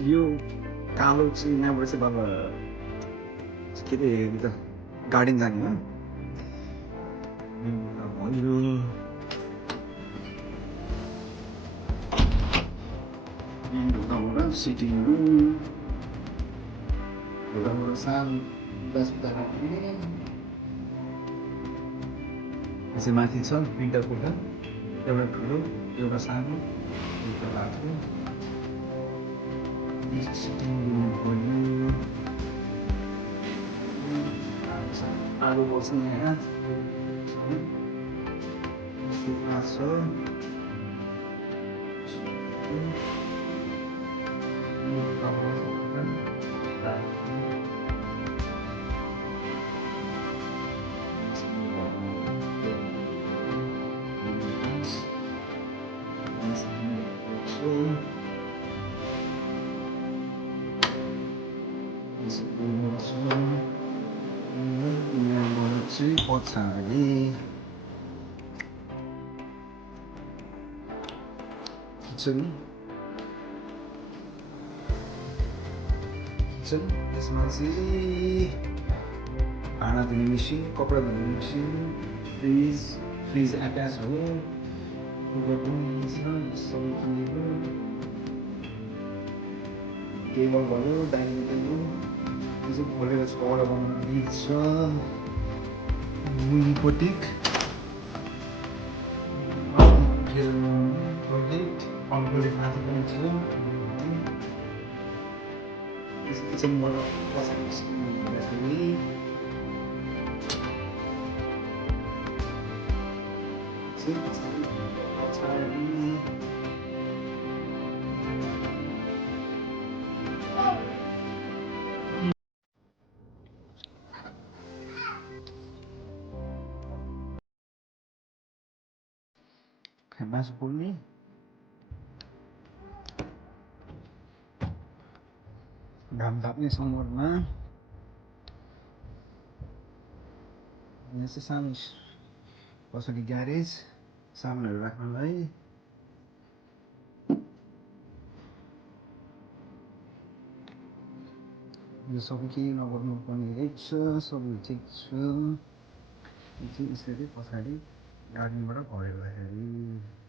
यो कालो चाहिँ यहाँबाट चाहिँ बाबा के अरे गार्डन जाने हो ढुङ्गाबाट सिटिङहरू ढुङ्गाबाट सानो बासुता राख्ने चाहिँ माथि छ विन्टर कोठा एउटा ठुलो एउटा सानो एउटा बाटो आलु बस्छ यहाँ पछाडि किचन त्यसमा चाहिँ भाँडा धुने मेसिन कपडा धुने मेसिन फ्रिज एट्याच हो टेबल भयो डाइनिङ टेबल त्यो चाहिँ खोलेर चौडा बनाउनु छ मुनिपोटिक टोइलेट अल्कोले माथि पनि छ किचनबाट पछाडि मासु पोल्ने घाम ताप्ने समरमा यहाँ चाहिँ सानो पछाडि ग्यारेज सामानहरू राख्नलाई यो सबै केही नगर्नु पर्ने रहेछ सबै ठिक छ यसरी पछाडि गार्डनबाट भरेर